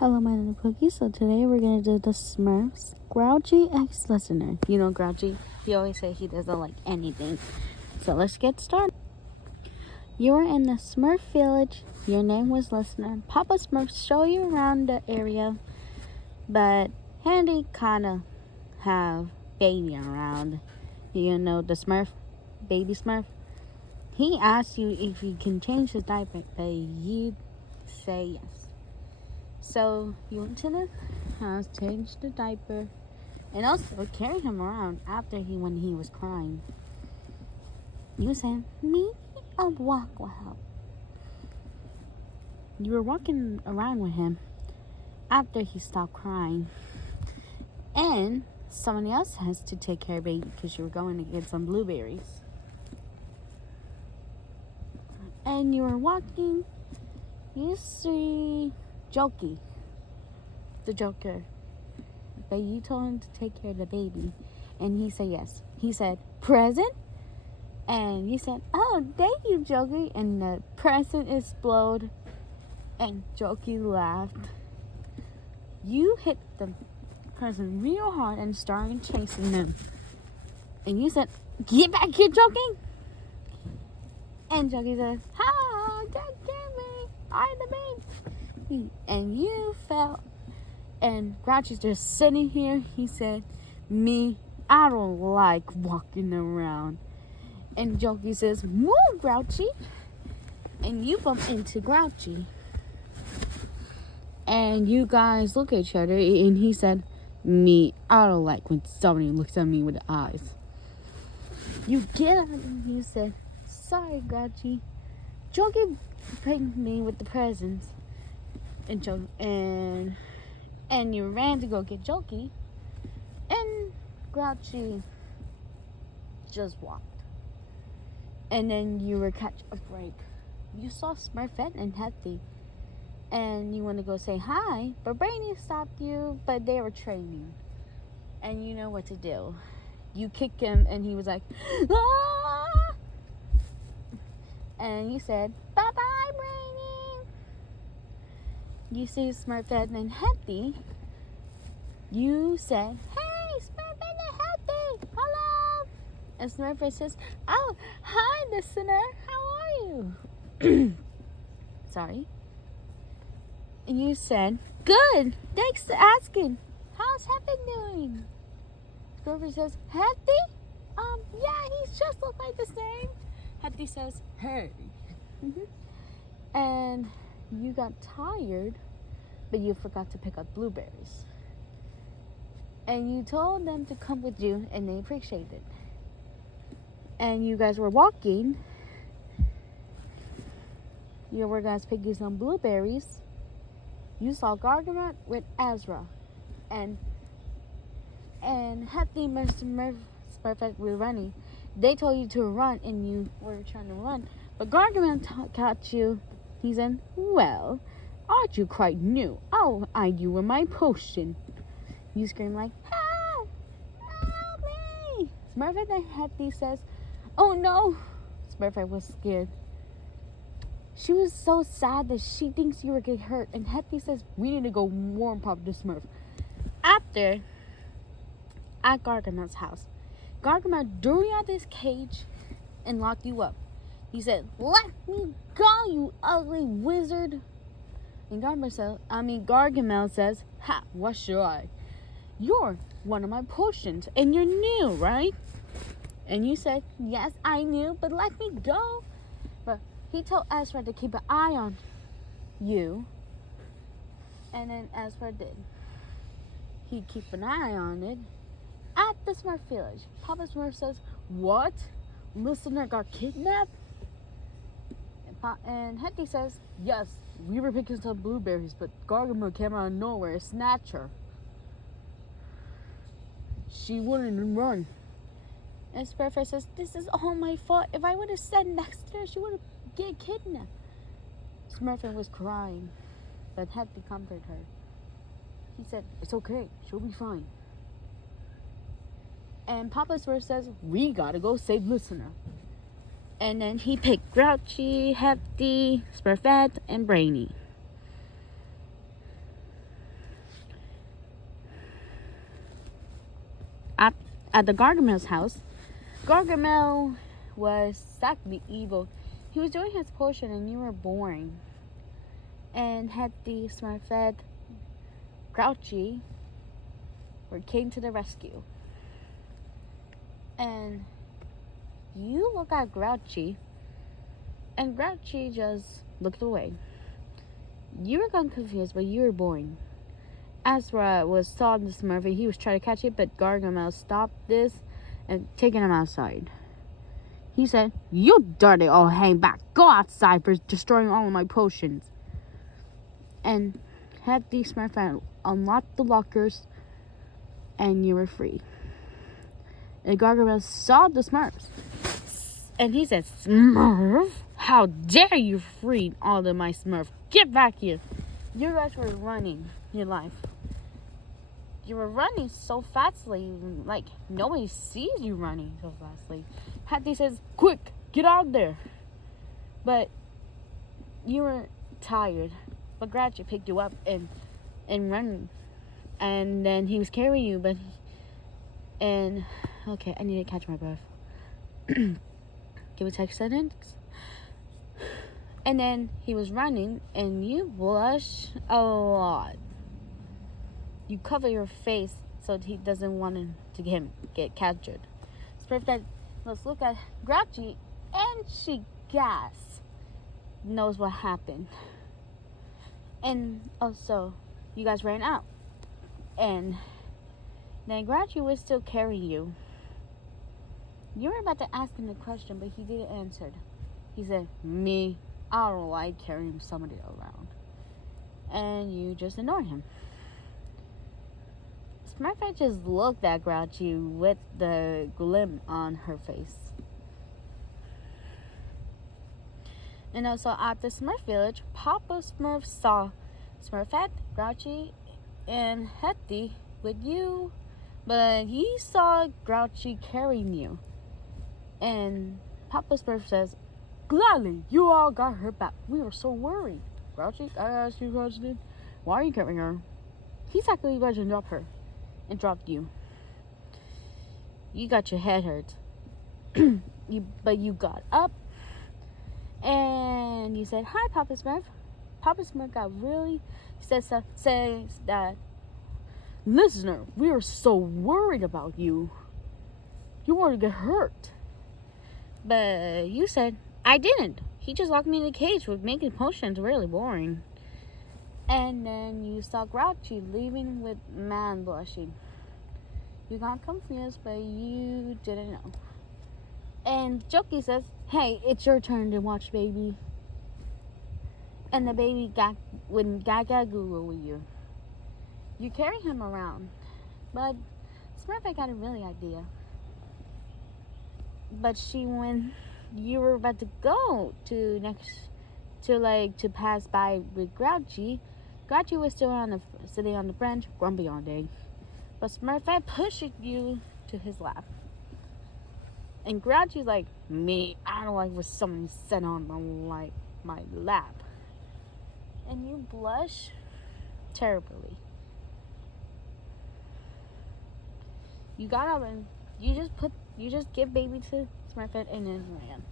Hello, my name is Cookie. So today we're gonna do the Smurfs Grouchy X listener. You know Grouchy? He always say he doesn't like anything. So let's get started. You were in the Smurf village. Your name was Listener. Papa Smurf show you around the area, but Handy kinda have baby around. You know the Smurf, baby Smurf. He asked you if you can change his diaper, but you say yes. So you went to the house, changed the diaper, and also carried him around after when he was crying. You said, "Me, a walk will help." You were walking around with him after he stopped crying, and someone else has to take care of baby because you were going to get some blueberries. And you were walking. You see Jokey, the Joker, but you told him to take care of the baby, and he said yes. He said, "Present?" And you said, "Oh, thank you, Jokey." And the present exploded, and Jokey laughed. You hit the present real hard and started chasing them. And you said, "Get back here, Jokey!" And Jokey said, "Ha, don't get me, I'm the baby." And you fell. And Grouchy's just sitting here. He said, "Me, I don't like walking around." And Jokey says, "Move, Grouchy." And you bump into Grouchy. And you guys look at each other. And he said, "Me, I don't like when somebody looks at me with the eyes." You get up and you said, "Sorry, Grouchy. Jokey pranked me with the presents." And you ran to go get Jokey, and Grouchy just walked. And then you were catch a break. You saw Smurfette and Hefty, and you want to go say hi, but Brainy stopped you, but they were training, and you know what to do. You kick him, and he was like, "Ah!" And you said, "Bye-bye, Brainy." You see Smurfette and Hefty. You said, "Hey, Smurfette and Hefty, hello." And Smurfette says, "Oh, hi, Listener. How are you?" Sorry. And you said, "Good. Thanks for asking. How's Hefty doing?" Smurfette says, "Hefty? Yeah, he's just look like the same." Hefty says, "Hey." And you got tired, but you forgot to pick up blueberries. And you told them to come with you, and they appreciated it. And you guys were walking. You were guys picking some blueberries. You saw Gargamel with Ezra. And Hefty Smurfette were running. They told you to run, and you were trying to run. But Gargamel caught you. He said, "Well, aren't you quite new? I'll aid you with my potion." You scream like, "Help! Help me!" Smurfette and Hefty says, "Oh no!" Smurfette was scared. She was so sad that she thinks you were getting hurt. And Hefty says, "We need to go warn Papa the Smurf." After, at Gargamel's house, Gargamel drew you out of this cage and locked you up. He said, "Let me go, you ugly wizard." And Gargamel says, "Ha, what should I? You're one of my potions, and you're new, right?" And you said, "Yes, I knew, but let me go." But he told Ezra to keep an eye on you. And then Ezra did. He'd keep an eye on it. At the Smurf village, Papa Smurf says, "What? Listener got kidnapped?" And Hefty says, "Yes, we were picking some blueberries, but Gargamel came out of nowhere and snatched her. She wouldn't run." And Smurfette says, "This is all my fault. If I would have sat next to her, she would have get kidnapped." Smurfette was crying, but Hefty comforted her. He said, "It's okay. She'll be fine." And Papa Smurf says, "We gotta go save Listener." And then he picked Grouchy, Hefty, Smurfette, and Brainy. at the Gargamel's house. Gargamel was exactly evil. He was doing his potion and you were boring. And had the Smurfette Grouchy came to the rescue. And you look at Grouchy, and Grouchy just looked away. You were gone confused, but you were boring. Ezra saw the Smurf and he was trying to catch it, but Gargamel stopped this and taken him outside. He said, "You dirty old hangback, go outside for destroying all of my potions." And had the Smurf unlock the lockers, and you were free. And Gargamel saw the Smurfs, and he said, "Smurf, how dare you free all of my Smurf? Get back here!" You guys were running your life. You were running so fastly, like nobody sees you running so fastly. Hattie says, "Quick, get out there!" But you were tired. But Grouchy picked you up and ran, and then he was carrying you. Okay, I need to catch my breath. Give me 10 seconds. And then he was running, and you blush a lot. You cover your face so he doesn't want to get captured. Smurfette, let's look at Grouchy, and she knows what happened. And also, you guys ran out. And then Grouchy was still carrying you. You were about to ask him the question, but he didn't answer. He said, "Me, I don't like carrying somebody around." And you just ignored him. Smurfette just looked at Grouchy with the glim on her face. And also at the Smurf village, Papa Smurf saw Smurfette, Grouchy, and Hetty with you, but he saw Grouchy carrying you. And Papa Smurf says, "Gladly, you all got her back. We were so worried." "Grouchy, I asked you a question. Why are you carrying her?" He's actually about to drop her, and dropped you. You got your head hurt. But you got up. And you said, "Hi, Papa Smurf." Papa Smurf got really says that, "Listener, we are so worried about you. You want to get hurt." But you said, "I didn't. He just locked me in a cage with making potions really boring." And then you saw Grouchy leaving with man blushing. You got confused, but you didn't know. And Jokey says, "Hey, it's your turn to watch, baby." And the baby went gaga goo with you. You carry him around. But Smurfette got a really idea. But when you were about to go to pass by with Grouchy was still sitting on the bench, grumpy all day. But Smurfette pushed you to his lap. And Grouchy's like, "Me, I don't like what someone said on my lap." And you blush terribly. You got up and you just give baby to Smurfette and then ran.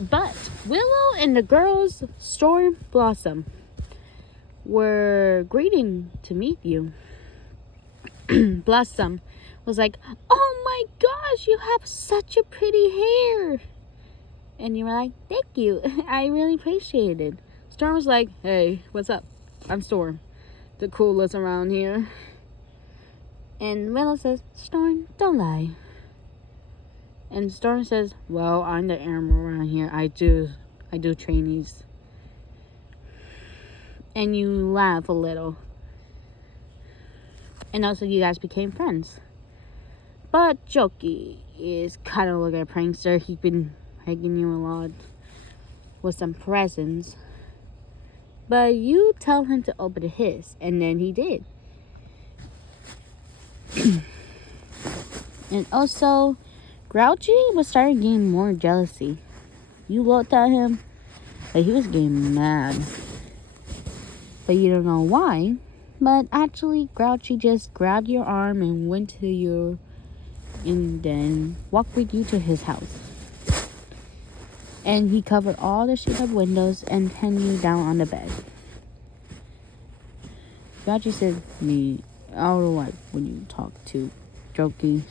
But Willow and the girls Storm Blossom were greeting to meet you. Blossom was like, "Oh my gosh, you have such a pretty hair." And you were like, "Thank you. I really appreciate it." Storm was like, "Hey, what's up? I'm Storm, the coolest around here." And Willow says, "Storm, don't lie." And Storm says, "Well, I'm the animal around here. I do trainees." And you laugh a little. And also you guys became friends. But Jokey is kind of like a prankster. He's been hugging you a lot with some presents. But you tell him to open his, and then he did. And also, Grouchy was starting to gain more jealousy. You looked at him, but he was getting mad. But you don't know why. But actually, Grouchy just grabbed your arm and went to you, and then walked with you to his house. And he covered all the shade up windows and pinned you down on the bed. Grouchy said, "Me, I don't like when you talk to Jokey."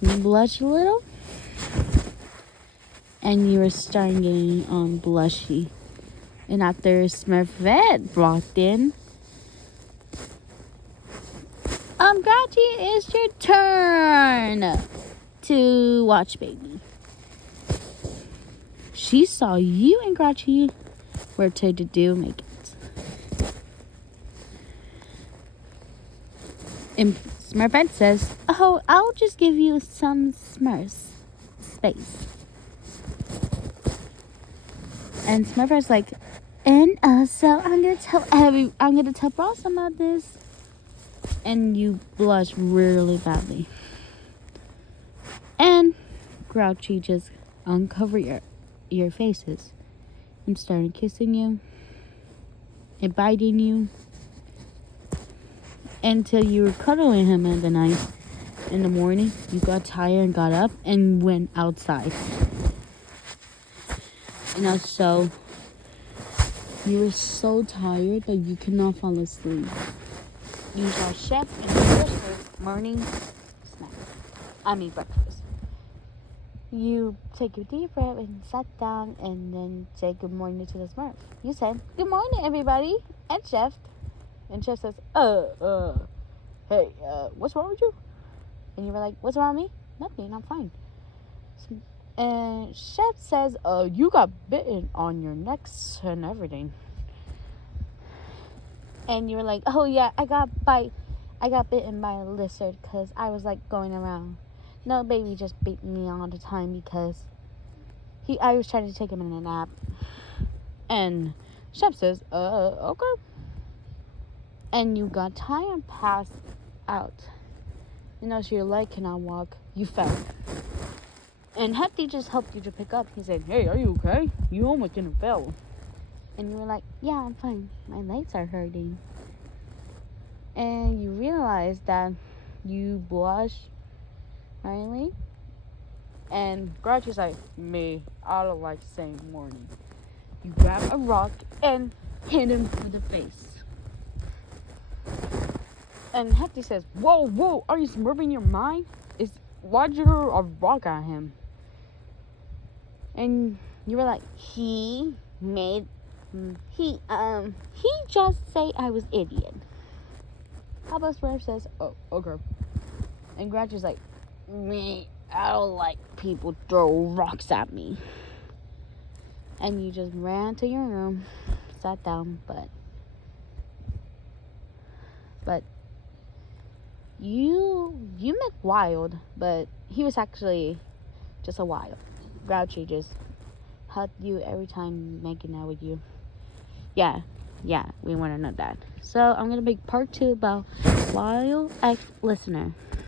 You blushed a little, and you were starting getting blushy. And after Smurf X walked in, Grouchy, it's your turn to watch baby. She saw you and Grouchy were to do make it. And Smurf X says, "Oh, I'll just give you some Smurfs space." And Smurf X like, "And so I'm gonna tell Ross about this." And you blush really badly. And Grouchy just uncovered your faces and started kissing you and biting you until you were cuddling him in the night. In the morning, you got tired and got up and went outside. And so you were so tired that you could not fall asleep. You saw Chef and Christopher's morning breakfast. You take a deep breath and sat down and then say good morning to the Smurf. You said, "Good morning, everybody," and Chef. And Chef says, hey, what's wrong with you?" And you were like, "What's wrong with me?" "Nothing, I'm fine." And Chef says, "You got bitten on your necks and everything." And you were like, "Oh yeah, I got bitten by a lizard because I was like going around. No, baby just bit me all the time because I was trying to take him in a nap." And Chef says, okay. And you got tired and passed out. And as your leg cannot walk, you fell. And Hefty just helped you to pick up. He said, "Hey, are you okay? You almost didn't fall." And you were like, "Yeah, I'm fine. My legs are hurting." And you realize that you blush, finally. And Grouchy's like, "Me, I don't like saying morning." You grab a rock and hit him in the face. And Hefty says, Whoa, are you smurfing your mind? Why'd you throw a rock at him?" And you were like, he just say I was idiot." How about Smurf says, "Oh, okay." And Grouchy's like, "Me, I don't like people throw rocks at me." And you just ran to your room, sat down, but you met Wild, but he was actually just a Wild. Grouchy just hugged you every time making out with you. Yeah, we want to know that. So I'm going to make part 2 about Wild X Listener.